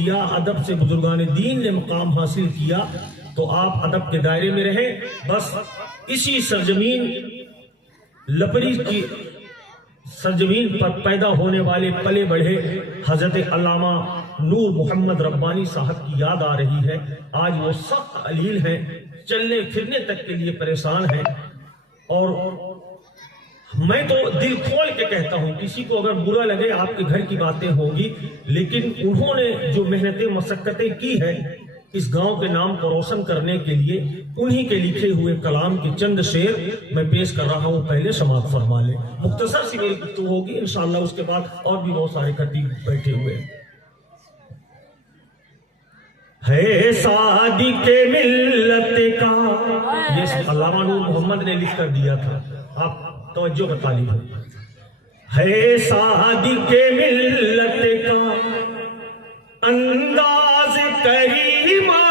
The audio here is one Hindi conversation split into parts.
किया, अदब से बुजुर्गान दीन ने मकाम हासिल किया, तो आप अदब के दायरे में रहे। बस इसी सरजमीन लपरी की सरजमीन पर पैदा होने वाले पले बढ़े हजरत अल्लामा नूर मोहम्मद रब्बानी साहब की याद आ रही है। आज वो सख्त अलील हैं, चलने फिरने तक के लिए परेशान हैं। और मैं तो दिल खोल के कहता हूं, किसी को अगर बुरा लगे आपके घर की बातें होगी, लेकिन उन्होंने जो मेहनतें मशक्कतें की है इस गांव के नाम को रोशन करने के लिए, उन्हीं के लिखे हुए कलाम के चंद शेर मैं पेश कर रहा हूं। पहले समाअत फरमा ले, मुख्तसर सी मेरी गुफ्तगू होगी, इंशाअल्लाह उसके बाद और भी बहुत सारे खतीब बैठे हुए है। सादिक़े मिल्लत का, ये अल्लामा नूर मोहम्मद ने लिख कर दिया था, आप तवज्जो बता लीजिए। है सादिक़े मिल्लत का अंदाज करीमाना,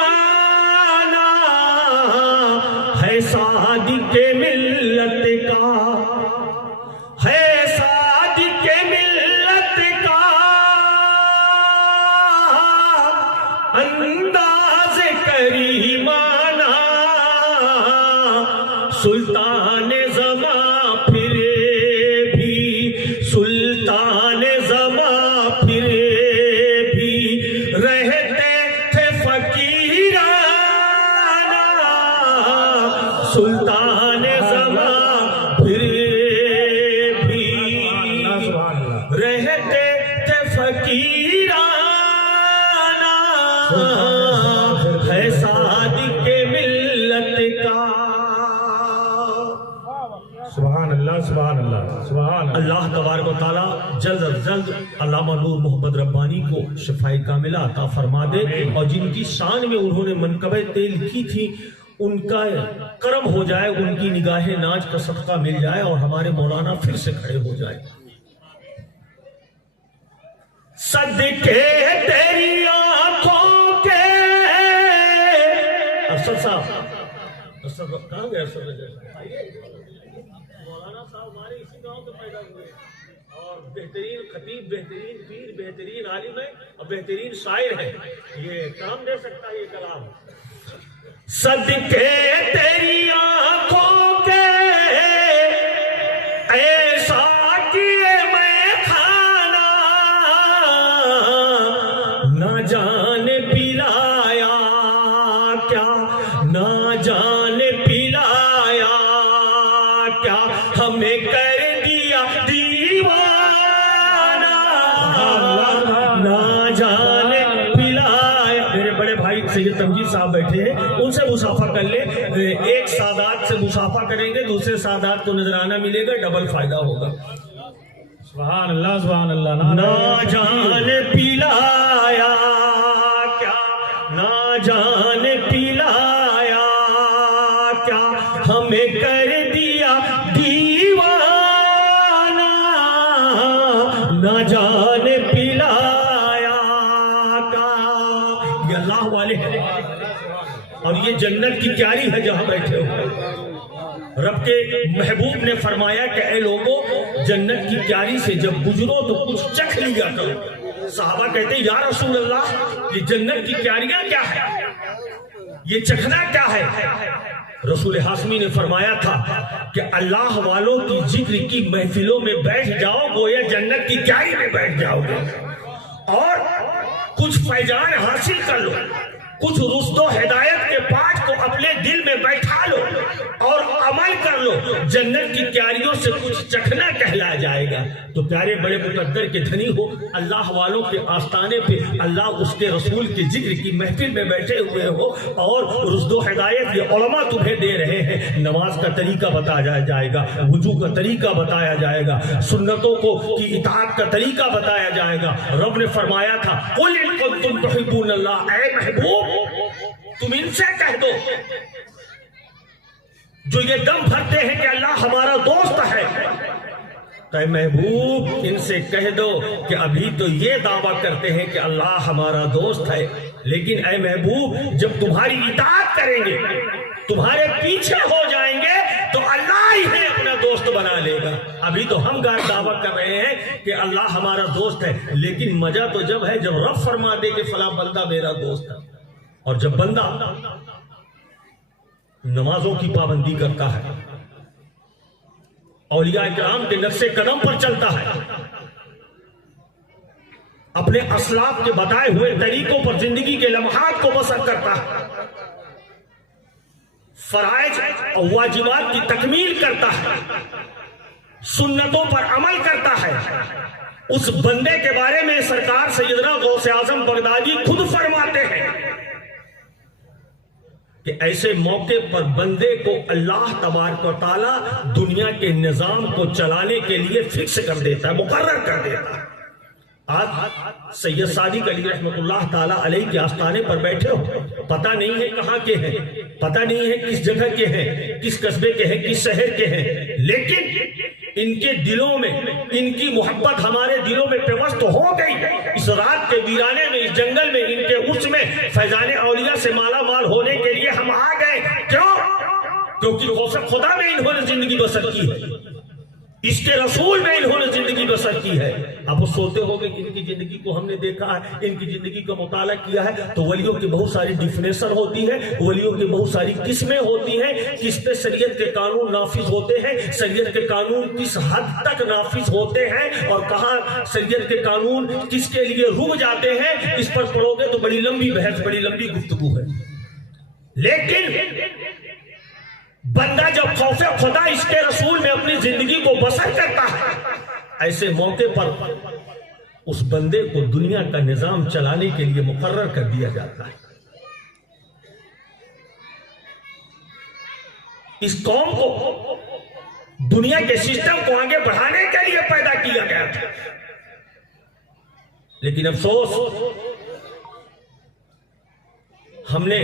है सादिक़े मिल्लत का, है सादिक़े मिल्लत का अंदाज करीमाना, सुल्तान ज़मा फिरे भी, सुल्तान ज़मा फिरे भी, रहते थे फकीराना, सुल्तान ज़मा फिरे भी, रहते थे फकीराना, है सादिक़े मिल्लत का। सुभान अल्लाह, सुभान अल्लाह, सुभान अल्लाह तबारक व तआला जल्द अज जल्द अल्लामा नूर मोहम्मद रब्बानी को शिफाए कामिला अता फरमा दे, और जिनकी शान में उन्होंने मनकबे तेल की थी उनका करम हो जाए, उनकी निगाहे नाज का सदका मिल जाए और हमारे मौलाना फिर से खड़े हो जाए। सदके तेरी आंखों के, अरशद साहब, अरशद कहाँ गए? अरशद मौलाना साहब हमारे इसी गांव के पैदा हुए और बेहतरीन खतीब, बेहतरीन पीर, बेहतरीन आलिम है और बेहतरीन शायर है। ये काम दे सकता है ये कलाम। सदके तेरी आंखों के ऐसा किए मैं खाना, न जाने पिलाया क्या, न जाने पिलाया क्या, हमें कर दिया दीवाना, ना जाने पिलाया। मेरे बड़े भाई सैयद तमजीद साहब बैठे हैं, उनसे मुसाफा कर ले। एक सादात से मुसाफा करेंगे, दूसरे सादात को नजराना मिलेगा, डबल फायदा होगा। सुभान अल्लाह, सुभान अल्लाह। ना जाने पिलाया क्या, ना जाने पिलाया क्या, हमें कर दिया दीवाना, ना जाने पिलाया का। ये अल्लाह वाले हैं और ये जन्नत की क्यारी है जहां बैठे हो। रब के महबूब ने फरमाया कि ऐ लोगों, जन्नत की क्यारी से जब गुजरो तो कुछ चख लिया करो। सहाबा कहते हैं या रसूल अल्लाह, ये जन्नत की क्यारियां क्या है, ये चखना क्या है? रसूल हाशमी ने फरमाया था कि अल्लाह वालों की जिक्र की महफिलों में बैठ जाओ, गोया जन्नत की क्यारी में बैठ जाओगे, और कुछ फैजान हासिल कर लो, कुछ रुश्तो हिदायत के पाठ को अपने दिल में बैठा लो और अमल कर लो, जन्नत की क्यारियों से कुछ चखना कहलाया जाएगा। तो प्यारे बड़े मुकद्दर के धनी हो, अल्लाह वालों के आस्ताने पे अल्लाह उसके रसूल के जिक्र की महफिल में बैठे हुए हो और रुश्तो हिदायत ये उलमा तुम्हें दे रहे हैं। नमाज का तरीका बताया जाएगा, वुजू का तरीका बताया जाएगा, सुन्नतों को की इताअत का तरीका बताया जाएगा। रब ने फरमाया था कुल इन कुंतुम तुहिब्बूनल्लाह, ऐ महबूब तुम इनसे कह दो जो ये दम भरते हैं कि अल्लाह हमारा दोस्त है, तो महबूब इनसे कह दो कि अभी तो ये दावा करते हैं कि अल्लाह हमारा दोस्त है, लेकिन ऐ महबूब जब तुम्हारी इताअत करेंगे, तुम्हारे पीछे हो जाएंगे, तो अल्लाह ही है अपना दोस्त दोस्त बना लेगा। अभी तो हम दावा कर रहे हैं कि अल्लाह हमारा दोस्त है, लेकिन मजा तो जब है जब रब फरमा दे कि फला बंदा मेरा दोस्त है। और जब बंदा नमाजों की पाबंदी करता है, औलिया इकराम के नक्शे कदम पर चलता है, अपने असलाफ के बताए हुए तरीकों पर जिंदगी के लम्हात को बसर करता है, फराइज और वाजिबात की तकमील करता है, सुन्नतों पर अमल करता है, उस बंदे के बारे में सरकार सैयदना गौसे आजम बगदादी खुद फरमाते हैं कि ऐसे मौके पर बंदे को अल्लाह तबारक व तआला दुनिया के निजाम को चलाने के लिए फिक्स कर देता है, मुकर्रर कर देता है। आज सैयद सादिक अली रहमतुल्लाह ताला अलैहि के आस्थाने पर बैठे हो, पता नहीं है कहां के हैं, पता नहीं है किस जगह के हैं, किस कस्बे के हैं, किस शहर के हैं, लेकिन इनके दिलों में इनकी मोहब्बत हमारे दिलों में पेवस्त हो गई। इस रात के वीराने में, इस जंगल में, इनके उर्स में फैजाने औलिया से माला माल होने के लिए हम आ गए। क्यों? क्योंकि गौसे खुदा में इन्होंने जिंदगी बसर की है, इसके रसूल में इन्होंने जिंदगी बसर की है। आप सोचते होंगे कि इनकी जिंदगी को हमने देखा है, इनकी जिंदगी का मुताला किया है, तो वलियों की बहुत सारी डिफिनेशन होती है, वलियों की बहुत सारी किस्में होती हैं, किस पे शरीयत के कानून नाफिज होते हैं, शरीयत के कानून किस हद तक नाफिज होते हैं और कहां शरीयत के कानून किसके लिए रुक जाते हैं। इस पर पढ़ोगे तो बड़ी लंबी बहस, बड़ी लंबी गुफ्तगू है। लेकिन बंदा जब खौफे खुदा इसके रसूल में अपनी जिंदगी को बसर करता है, ऐसे मौके पर उस बंदे को दुनिया का निजाम चलाने के लिए मुकर्रर कर दिया जाता है। इस कौम को दुनिया के सिस्टम को आगे बढ़ाने के लिए पैदा किया गया था, लेकिन अफसोस हमने